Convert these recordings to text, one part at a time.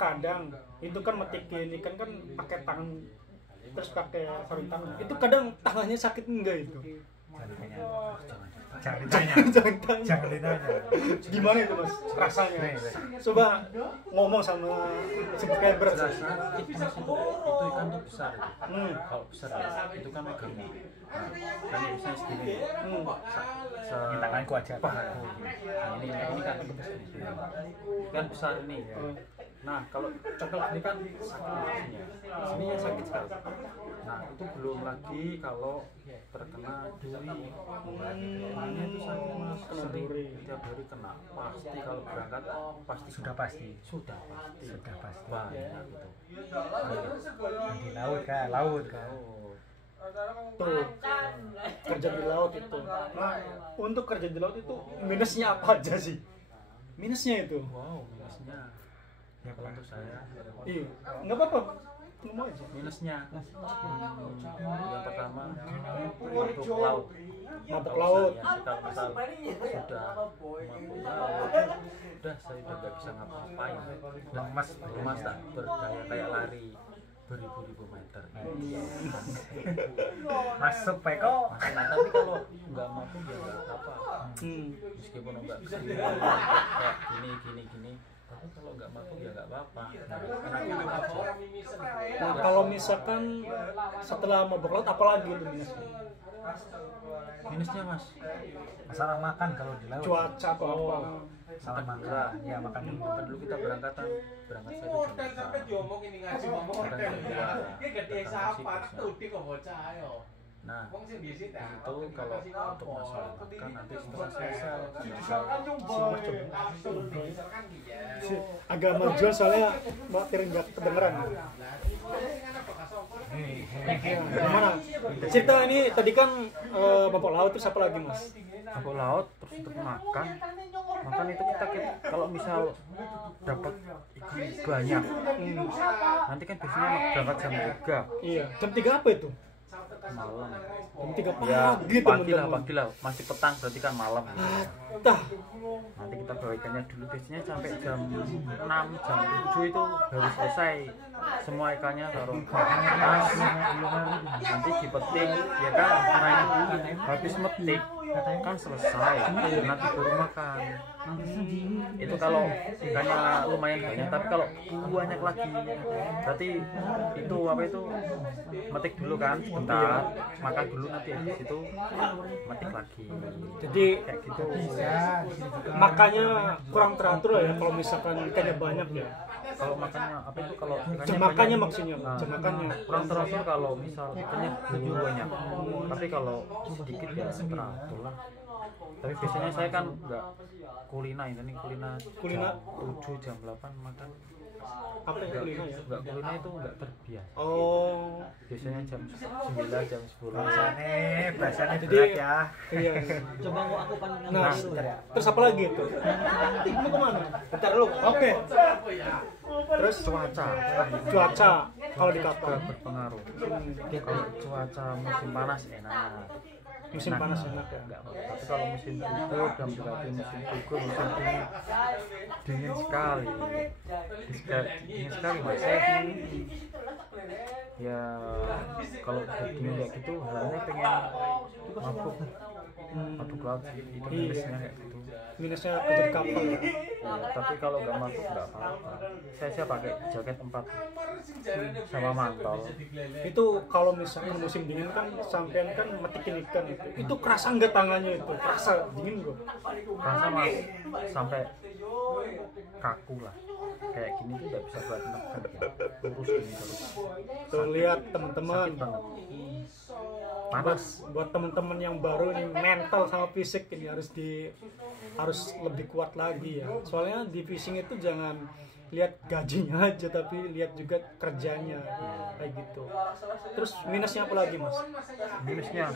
terkadang itu kan metikin ikan kan pakai tangan terus pakai sarung tangan. Itu kadang tangannya sakit enggak itu? Jangan ditanya. Jangan ditanya. Gimana itu Mas rasanya? Coba ngomong sama subscriber. Itu ikan tuh besar itu. Kalau besar itu kan megang. Nah, kan bisa segini. Ini tanganku aja. Nah, ini kan besar. Kan besar ini. Nah, kalau coklat ini kan sakit sininya sakit sekali. Nah, itu belum lagi kalau terkena duri. Ini itu sakit Mas, sering tiap hari kena. Pasti kalau berangkat pasti Sudah pasti. Banyak itu. Di laut kan, laut. Tuh kerja di laut itu. Nah, untuk kerja di laut itu minusnya apa aja sih? Minusnya itu. Wow, minusnya. Ya kalau untuk saya. Iya, nggak apa-apa. Ngomong aja. Minusnya. Yang pertama untuk laut. Mabuk laut. Ya, kalau misal sudah mabuknya udah saya udah nggak bisa ngapa-ngapain. Lemas tak berdaya kayak lari beribu-ribu meter. Masuk peko. Nah, tapi kalau nggak mampu ya nggak apa-apa. Meskipun nggak kesini kayak gini. Tapi kalau nggak mampu ya nggak apa-apa. Nah, kalau misalkan setelah mabuk laut apalagi itu minusnya? Minusnya Mas. Masalah makan kalau di laut. Cuaca atau apa? Salah makan. Ya makan dulu. Kan dulu kita berangkat saya itu Nah, itu kalau untuk masalah makan nanti setelah selesai Agak majuan soalnya Mbak Tirin nggak kedengeran. Gimana? Cerita ini tadi kan mabuk laut terus apa lagi Mas? mabuk laut terus untuk makan itu kita kalau misal dapat ikan banyak nanti kan biasanya berangkat jam 3. Iya, jam 3 apa itu? Malam. Jam 3 pagi Ya, teman-teman. pagi lah, masih petang berarti kan malam. Tah, Nanti kita bawa ikannya dulu biasanya sampai jam 6, jam 7 itu harus selesai semua ikannya taruh tas. Nanti dipetik ya kan, habis metik kan selesai, nanti baru makan. Itu kalau ikannya lumayan banyak, tapi kalau banyak lagi berarti itu apa itu metik dulu kan sebentar, makan dulu nanti habis itu metik lagi. jadi Kayak gitu. makannya kurang teratur ya kalau misalkan ikannya banyak ya. Kalau makannya apa itu kalau Jam makannya maksudnya, jam makannya. kurang teratur kalau misal ikannya banyak, tapi kalau sedikit ya teratur lah. Tapi biasanya saya kan nggak kulina ini kulina Kulina? jam 7 jam 8 makan Apa yang kulina ya? nggak kulina itu nggak terbiasa. Oh, Biasanya jam 9 jam 10. Bahasanya Jadi- berat ya. iya. Coba aku panggil Nah, terus apa lagi itu? Mau kemana? Bentar lu. Oke. Terus cuaca kalau di Qatar. Juga berpengaruh. Kalau cuaca musim panas enak. Musim panas enak ya. Enggak apa-apa. Tapi kalau musim gugur dan mendekati musim gugur, musim dingin, dingin sekali. Dingin sekali Mas. Ya kalau udah dingin kayak gitu, halnya pengen mabuk. Mabuk laut itu minusnya kayak gitu. Minusnya kerja di kapal ya. Ya, tapi kalau nggak mabuk nggak apa-apa. Saya pakai jaket 4 sama mantol. Itu kalau misalkan musim dingin kan sampean kan metikin ikan itu. Itu kerasa nggak tangannya itu? Kerasa dingin bro. Rasa Mas sampai kaku lah. Kayak gini tuh nggak bisa buat makan. Lurus gini terus. Tuh lihat teman-teman. Sakit banget. Panas. Buat teman-teman yang baru nih mental sama fisik ini harus lebih kuat lagi ya. Soalnya di fishing itu jangan lihat gajinya aja tapi lihat juga kerjanya kayak gitu. Terus minusnya apa lagi Mas? Minusnya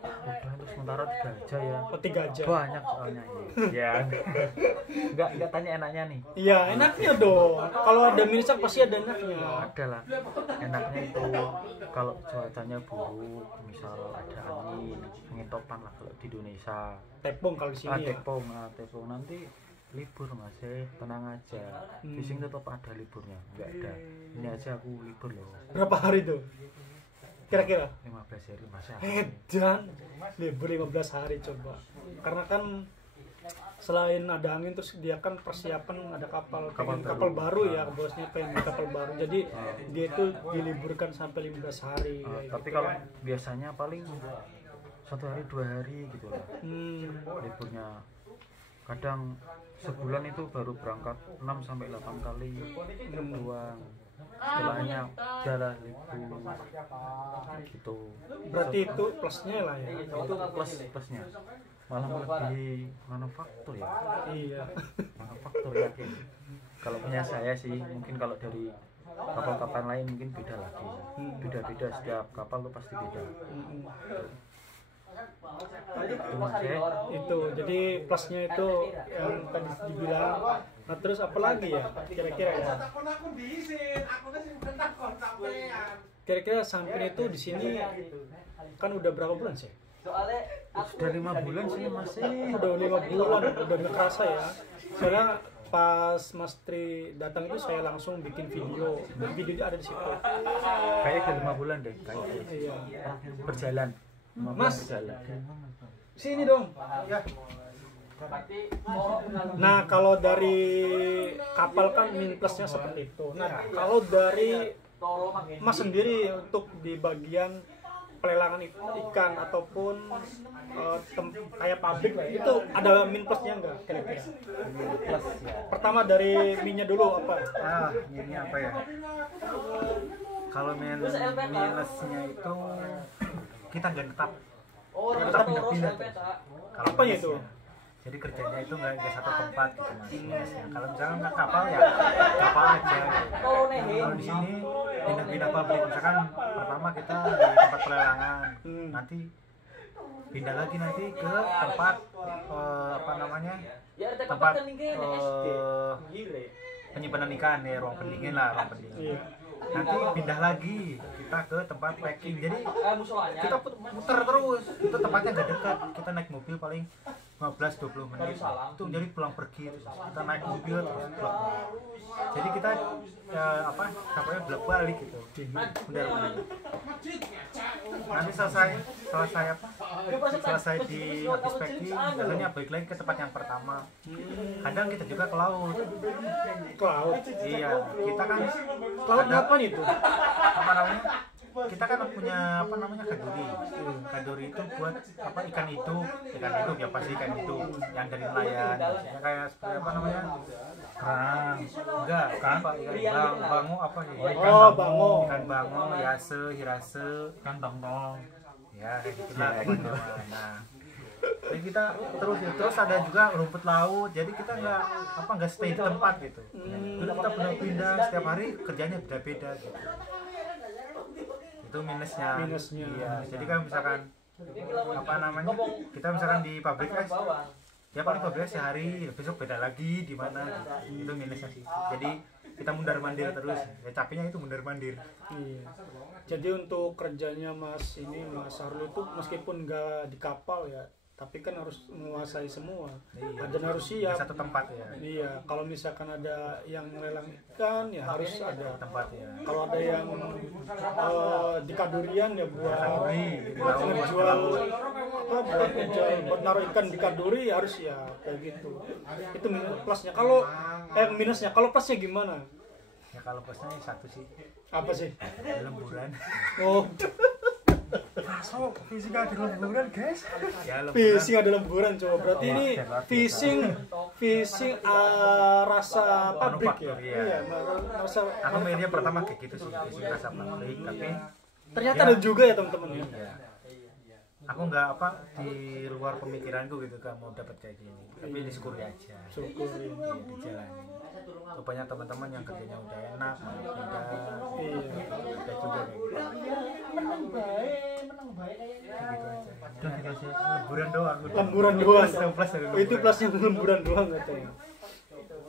udah untuk sementara 3 aja ya. Oh, 3 aja. Banyak soalnya ini. Ya. Enggak tanya enaknya nih. Iya enaknya dong. Kalau ada minusnya pasti ada enaknya. Ada lah. Enaknya itu kalau cuacanya buruk, misal ada angin topan lah kalau di Indonesia. Tepung kalau di sini ya. Tepung nanti libur mas, tenang aja. Fishing tetap ada liburnya, nggak ada. Ini aja aku libur loh. Berapa hari tuh? Kira-kira? 15 hari masa. Edan, libur 15 hari coba. Karena kan selain ada angin terus dia kan persiapan ada kapal baru ya, bosnya pengen kapal baru. Jadi dia itu diliburkan sampai 15 hari. Tapi kalau biasanya paling 1 hari 2 hari gitu lah. Liburnya. Kadang sebulan itu baru berangkat 6 sampai 8 kali doang. Setelahnya jalan libur gitu. Berarti itu plusnya lah ya. Itu plusnya. Malah lebih manufaktur ya. Iya. Manufaktur ya. Kalau punya saya sih mungkin kalau dari kapal-kapal lain mungkin beda lagi. Beda-beda, setiap kapal tuh pasti beda. Itu jadi plusnya itu yang tadi dibilang. Nah terus apa lagi ya kira-kira ya? Kira-kira sampai itu di sini kan udah berapa bulan sih? Sudah 5 bulan sih masih. Udah 5 bulan, udah nggak kerasa ya. Soalnya pas Mas Tri datang itu saya langsung bikin videonya ada di situ. Kayak udah 5 bulan deh, kayak Iya. berjalan. Mas, berjalan. sini dong. Nah kalau dari kapal kan min plusnya seperti itu. Nah kalau dari Mas sendiri untuk di bagian pelelangan ikan ataupun kayak pabrik lah, itu ada min plusnya enggak kira-kira? Plus ya. Pertama dari minyak dulu apa? Ini apa ya? Kalau minusnya itu kita nggak tetap pindah-pindah terus. Kalau Apanya itu? Jadi kerjanya itu nggak satu tempat gitu mas. Minusnya. Kalau misalkan nggak kapal ya kapal aja. Gitu. Kalau di sini pindah-pindah pabrik, misalkan pertama kita di tempat pelelangan, nanti pindah lagi nanti ke tempat apa namanya, tempat penyimpanan ikan ya, ruang pendingin lah, ruang pendingin. Nanti pindah lagi kita ke tempat packing, jadi kita putar terus. Itu tempatnya nggak dekat, kita naik mobil paling 15-20 menit itu, jadi pulang pergi terus kita naik mobil terus pulang. Jadi kita sampai bolak balik gitu, benar. Nanti selesai di habis packing, biasanya balik lagi ke tempat yang pertama. Kadang kita juga ke laut. Ke laut? Iya, kita kan laut apa nih itu? Apa namanya? Kita kan punya apa namanya kaduri. Kaduri itu buat apa, ikan itu ya pasti ikan itu yang dari nelayan. Ya kayak seperti apa namanya? Kerang. Enggak, apa ikan bango apa ya? Ikan bango, yase, hirase, ikan bangkong. Ya, kayak gitulah. Nah, jadi kita terus ada juga rumput laut, jadi kita nggak stay di tempat gitu. Jadi kita pindah setiap hari, kerjanya beda-beda gitu. Itu minusnya. Iya, jadi kan misalkan apa namanya, kita misalkan di pabrik ya paling pabrik sehari, besok beda lagi di mana gitu. Itu minusnya sih. Jadi kita mundar mandir terus, ya capeknya itu mundar mandir. Iya. Jadi untuk kerjanya Mas Sarul itu meskipun nggak di kapal ya, tapi kan harus menguasai semua. Iya, dan harus siap satu tempat ya. Iya, kalau misalkan ada yang lelang ikan ya harus ada tempat ya. Kalau ada yang di kadurian ya buat ngejual buat naruh ikan di kaduri harus ya kayak gitu. Itu plusnya. Kalau minusnya, kalau plusnya gimana? Ya kalau plusnya satu sih. Apa sih? Lemburan. Oh. Masuk fishing ada lemburan guys. Ya, Fishing ada lemburan coba. Berarti ini fishing rasa pabrik ya. Iya, rasa. Aku mainnya pertama kayak gitu sih, fishing rasa pabrik, tapi ternyata ada juga ya teman-teman ya. Iya. Aku nggak di luar pemikiranku gitu kan mau dapat kayak gini. Tapi disyukuri aja. Syukuri. Iya, dijalani. Tuh banyak teman-teman yang kerjanya udah enak, malah pindah. Iya. Ada juga kayak gitu. Menang baik. Udah gitu aja. Lemburan doang. Itu plusnya lemburan doang katanya.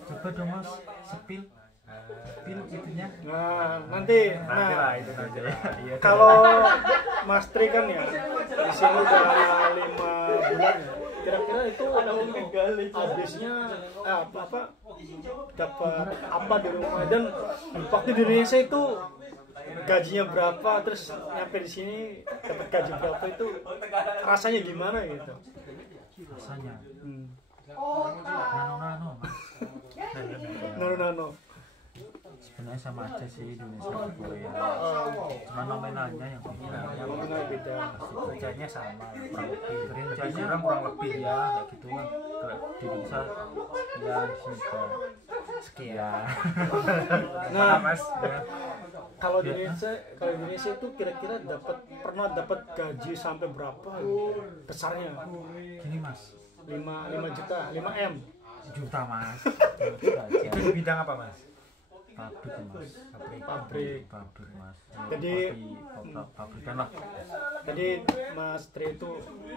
Coba dong Mas, sepil itunya. Nanti lah itu nanti. Kalau Mas Tri kan ya di sini udah 5 bulan ya. kira-kira itu habisnya apa dapat apa di rumah, dan waktu di Indonesia itu gajinya berapa, terus nyampe di sini dapat gaji berapa, itu rasanya gimana gitu? Rasanya Nano sebenarnya sama aja sih Indonesia dan Korea, cuma nominalnya yang beda. kerjanya sama kurang lebih, kerjanya kurang lebih ya kayak gitu lah. Kalau di Indonesia ya di sini juga sekian. Nah, mas ya. kalau di Indonesia itu kira-kira pernah dapat gaji sampai berapa gitu? Besarnya Gini mas, 5 juta, 5 M. juta mas. Itu di bidang apa mas? Pabrik mas, Pabrik. mas. Jadi pabrikan lah. Tadi Mas Tri itu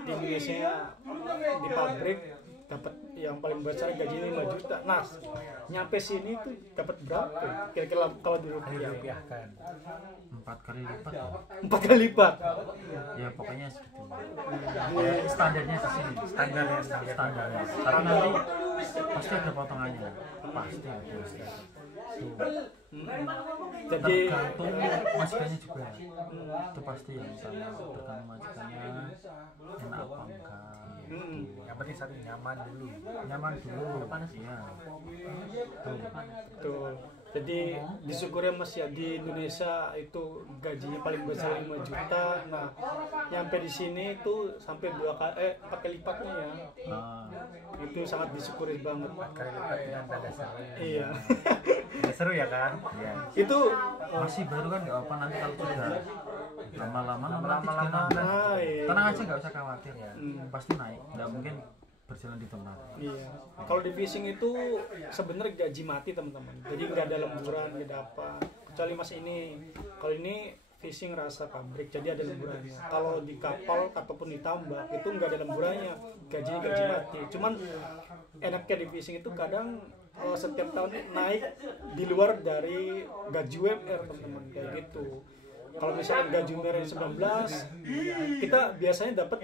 di Indonesia di pabrik dapat yang paling besar gajinya 5 juta. Nah, nyampe sini tuh dapat berapa? Kira-kira kalau Dirupiahkan 4 kali lipat. 4 kali lipat. Ya pokoknya segitu. Ya, standarnya di sini. Standarnya. Tapi nanti pasti ada potongannya. Pasti ada. Jadi tergantung majikannya juga. Itu pasti yang sama, tergantung majikannya enak apa enggak. yang penting satu nyaman dulu. Iya. tuh. Jadi disyukuri Mas ya, di Indonesia itu gajinya paling besar 5 juta. Nah, nyampe di sini itu sampai 4 kali lipatnya ya. Itu sangat disyukuri banget. 4 kali lipat dengan dada seru. Iya. Dada seru ya kan? Iya. Itu Masih baru kan nggak apa, nanti kalau sudah lama-lama nah, iya. tenang aja, nggak usah khawatir ya. Pasti naik, nggak mungkin berjalan di tempat. Iya. Kalau di fishing itu sebenarnya gaji mati teman-teman. Jadi nggak ada lemburan, nggak ada apa. Kecuali Mas ini. Kalau ini fishing rasa pabrik, jadi ada lemburannya. Kalau di kapal ataupun di tambak itu nggak ada lemburannya, gajinya gaji mati. Cuman enaknya di fishing itu kadang setiap tahun naik di luar dari gaji UMR teman-teman, kayak gitu. Kalau misalkan gaji UMR 19, kita biasanya dapat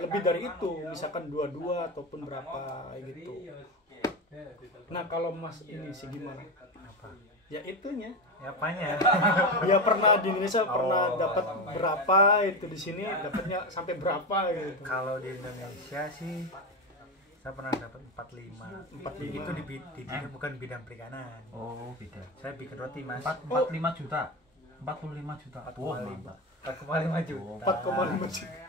lebih dari itu, misalkan 22 ataupun berapa kayak gitu. Nah, kalau Mas ini sih gimana? Apa? Ya itunya. Ya apanya? Ya pernah di Indonesia pernah dapat berapa, itu di sini dapatnya sampai berapa gitu. Kalau di Indonesia sih saya pernah dapat 45. 45. Itu di bidang bukan bidang perikanan. Oh beda. Saya bikin roti mas. 45 juta. 45 juta. 4,5 juta. 4,5 juta.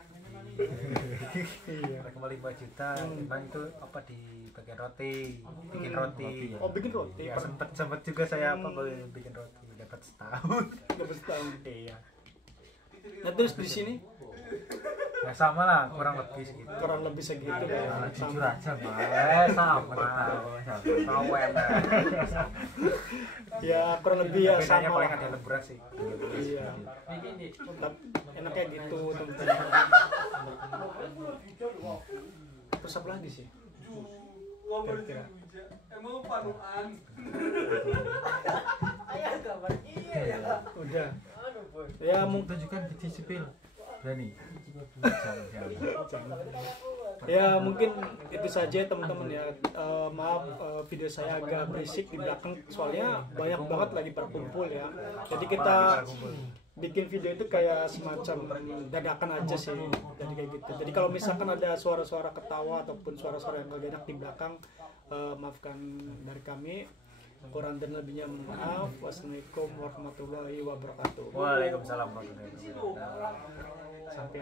Iya. 4,5 juta. Cuman itu apa di bagian roti, bikin roti. Oh, bikin roti. Ya, sempet juga saya bikin roti, dapat setahun. Dapat setahun. Iya. Nah, terus di sini Ya sama lah, kurang lebih segitu. kurang lebih segitu ya. Jujur aja mas. Sama. Ya kurang lebih ya Bedanya sama. paling ada lemburan sih. Iya. Tapi enaknya gitu teman-teman. Terus apa lagi sih? Kira-kira. Udah. Ya mungkin Kita juga gaji sipil. Berani. Ya mungkin itu saja teman-teman ya. Maaf video saya agak berisik di belakang, soalnya banyak banget lagi berkumpul ya. Jadi kita bikin video itu kayak semacam dadakan aja sih. Jadi kayak gitu. Jadi kalau misalkan ada suara-suara ketawa ataupun suara-suara yang gak enak di belakang, maafkan dari kami. Kurang dan lebihnya maaf. Wassalamualaikum warahmatullahi wabarakatuh. Waalaikumsalam warahmatullahi wabarakatuh. Sampai